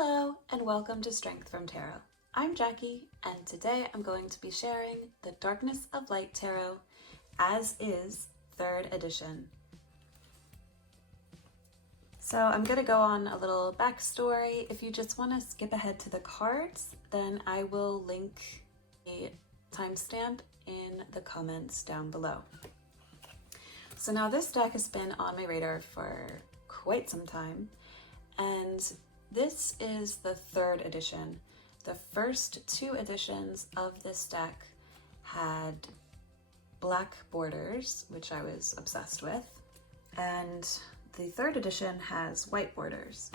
Hello and welcome to Strength from Tarot. I'm Jackie and today I'm going to be sharing the Darkness of Light Tarot as is 3rd edition. So I'm going to go on a little backstory. If you just want to skip ahead to the cards, then I will link a timestamp in the comments down below. So now this deck has been on my radar for quite some time, and this is the 3rd edition. The first 2 editions of this deck had black borders, which I was obsessed with, and the 3rd edition has white borders,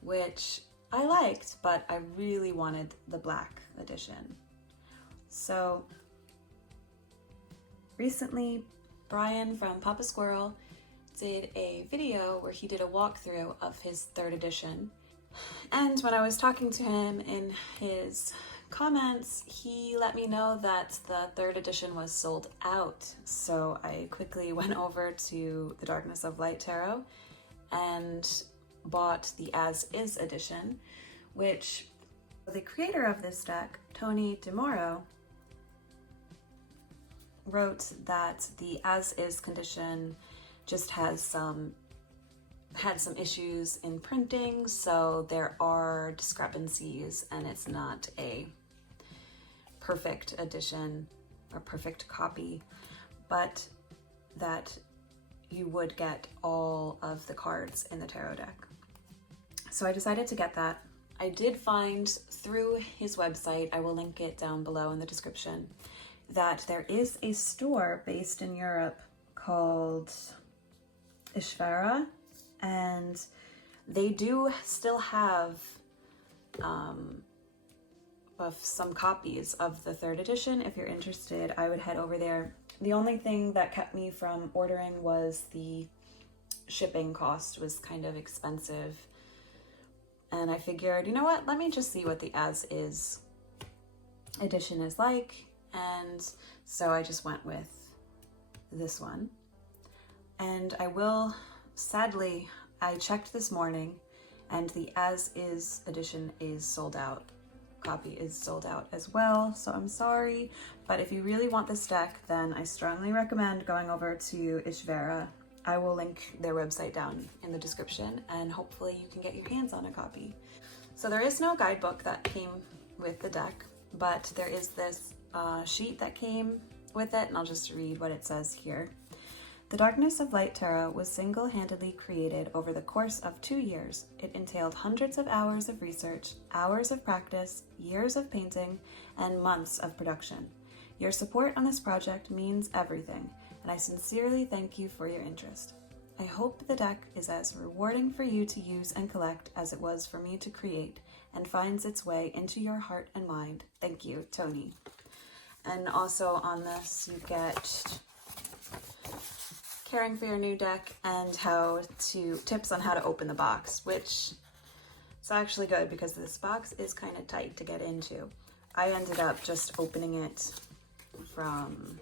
which I liked, but I really wanted the black edition. So recently, Brian from Papa Squirrel did a video where he did a walkthrough of his 3rd edition. And when I was talking to him in his comments, he let me know that the 3rd edition was sold out. So I quickly went over to the Darkness of Light Tarot and bought the As Is edition, which the creator of this deck, Tony DeMoro, wrote that the As Is condition just had some issues in printing, so there are discrepancies and it's not a perfect edition or perfect copy, but that you would get all of the cards in the tarot deck. So I decided to get that. I did find through his website, I will link it down below in the description, that there is a store based in Europe called Ishvara, and they do still have of some copies of the 3rd edition. If you're interested, I would head over there. The only thing that kept me from ordering was the shipping cost was kind of expensive, and I figured, you know what, let me just see what the As Is edition is like, and so I just went with this one. And I will, sadly, I checked this morning and the As Is edition is sold out. Copy is sold out as well, so I'm sorry. But if you really want this deck, then I strongly recommend going over to Ishvara. I will link their website down in the description and hopefully you can get your hands on a copy. So there is no guidebook that came with the deck, but there is this sheet that came with it, and I'll just read what it says here. The Darkness of Light Tarot was single-handedly created over the course of 2 years. It entailed hundreds of hours of research, hours of practice, years of painting, and months of production. Your support on this project means everything, and I sincerely thank you for your interest. I hope the deck is as rewarding for you to use and collect as it was for me to create, and finds its way into your heart and mind. Thank you, Tony. And also on this, you get caring for your new deck and tips on how to open the box, which is actually good because this box is kind of tight to get into. I ended up just opening it from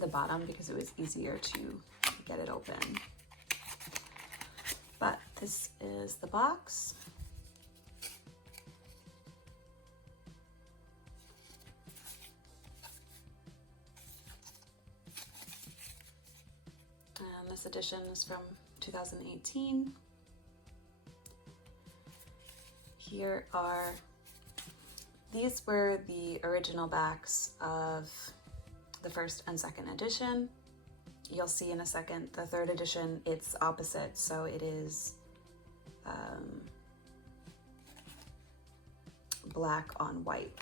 the bottom because it was easier to get it open. But this is the box. And this edition is from 2018. These were the original backs of the 1st and 2nd edition. You'll see in a second, the 3rd edition, it's opposite, so it is black on white.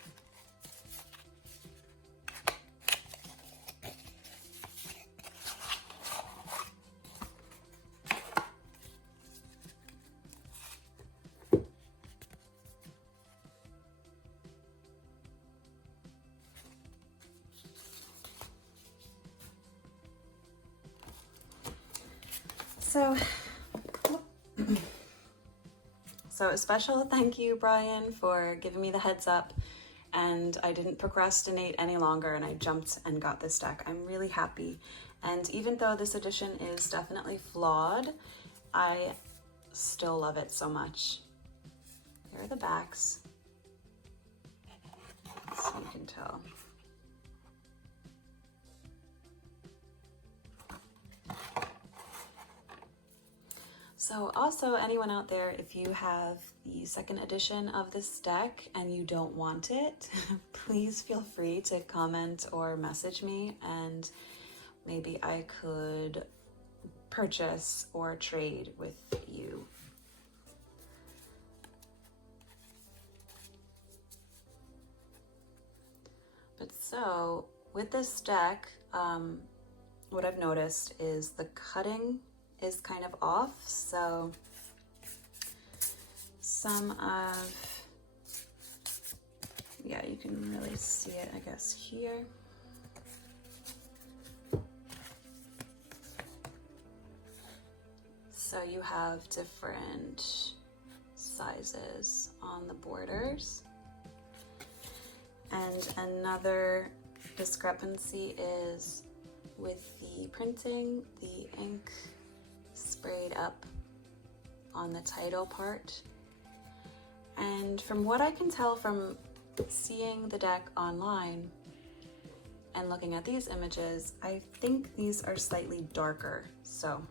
So a special thank you, Brian, for giving me the heads up, and I didn't procrastinate any longer and I jumped and got this deck. I'm really happy. And even though this edition is definitely flawed, I still love it so much. here are the backs, so you can tell. So also, anyone out there, if you have the second edition of this deck and you don't want it, please feel free to comment or message me, and maybe I could purchase or trade with you. But so with this deck, what I've noticed is the cutting is kind of off. So some of, yeah, you can really see it, I guess, here. So you have different sizes on the borders. And another discrepancy is with the printing, the ink sprayed up on the title part. And from what I can tell from seeing the deck online and looking at these images, I think these are slightly darker. So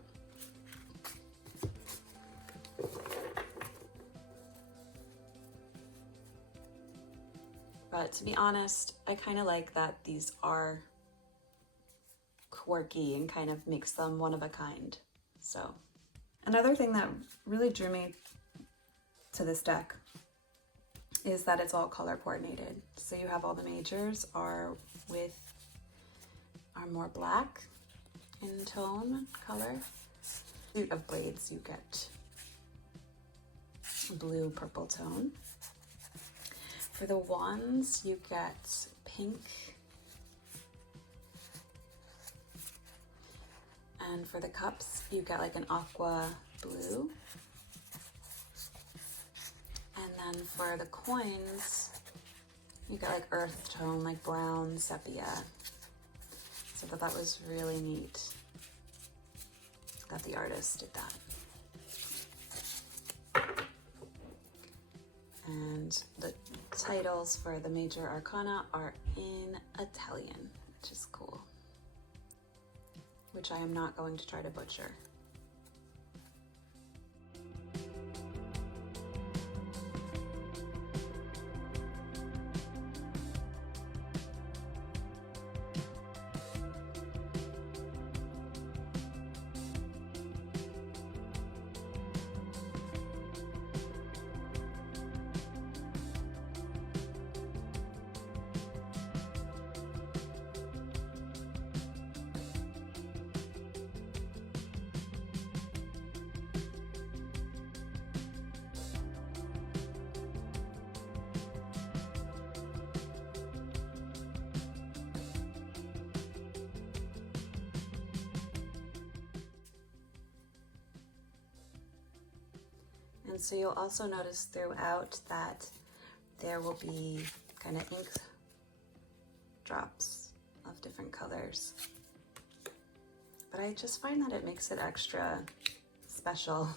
but to be honest, I kind of like that these are quirky and kind of makes them one of a kind. So another thing that really drew me to this deck is that it's all color coordinated. So you have all the majors are more black in tone color. Suit of blades, you get blue purple tone. For the wands, you get pink. And for the cups, you get like an aqua blue. And then for the coins, you get like earth tone, like brown, sepia. So I thought that was really neat that the artist did that. And the titles for the major arcana are in Italian, which is cool, which I am not going to try to butcher. And so you'll also notice throughout that there will be kind of ink drops of different colors. But I just find that it makes it extra special.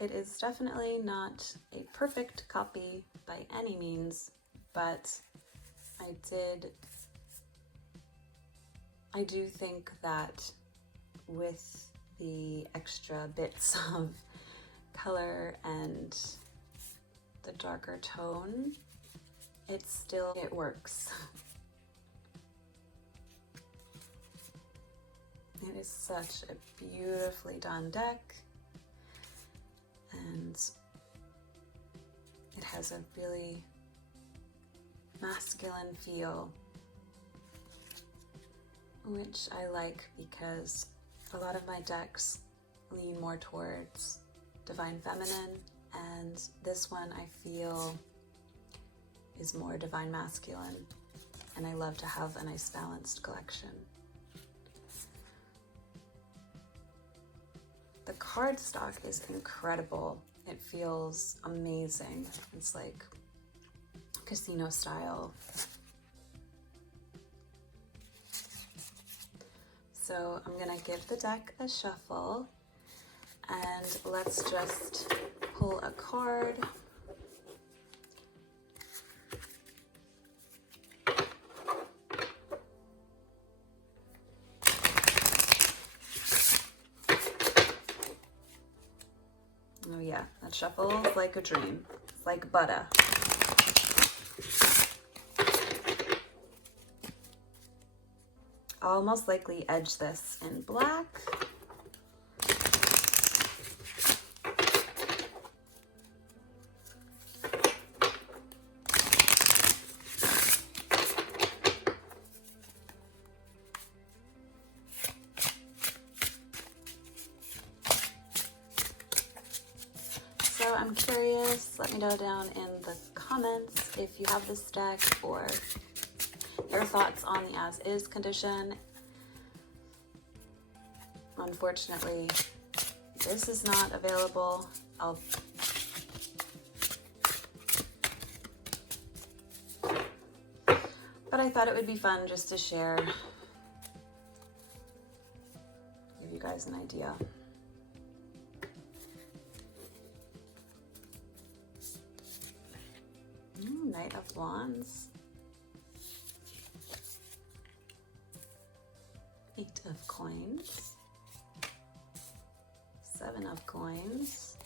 It is definitely not a perfect copy by any means, but I do think that with the extra bits of color and the darker tone, it works. It is such a beautifully done deck, and it has a really masculine feel, which I like because a lot of my decks lean more towards divine feminine, and this one I feel is more divine masculine, and I love to have a nice balanced collection. The cardstock is incredible. It feels amazing. It's like casino style. So I'm gonna give the deck a shuffle, and let's just pull a card. Oh yeah, that shuffle is like a dream. It's like butter. I'll most likely edge this in black. So I'm curious, let me know down in the comments if you have this deck or your thoughts on the as-is condition. Unfortunately, this is not available. But I thought it would be fun just to share, give you guys an idea. Knight of Wands. 8 of coins. 7 of coins.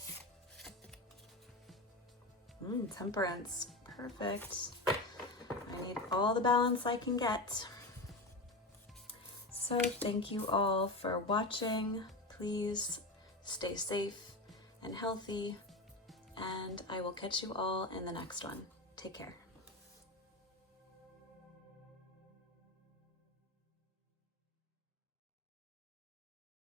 Temperance. Perfect. I need all the balance I can get. So thank you all for watching. Please stay safe and healthy, and I will catch you all in the next one. Take care.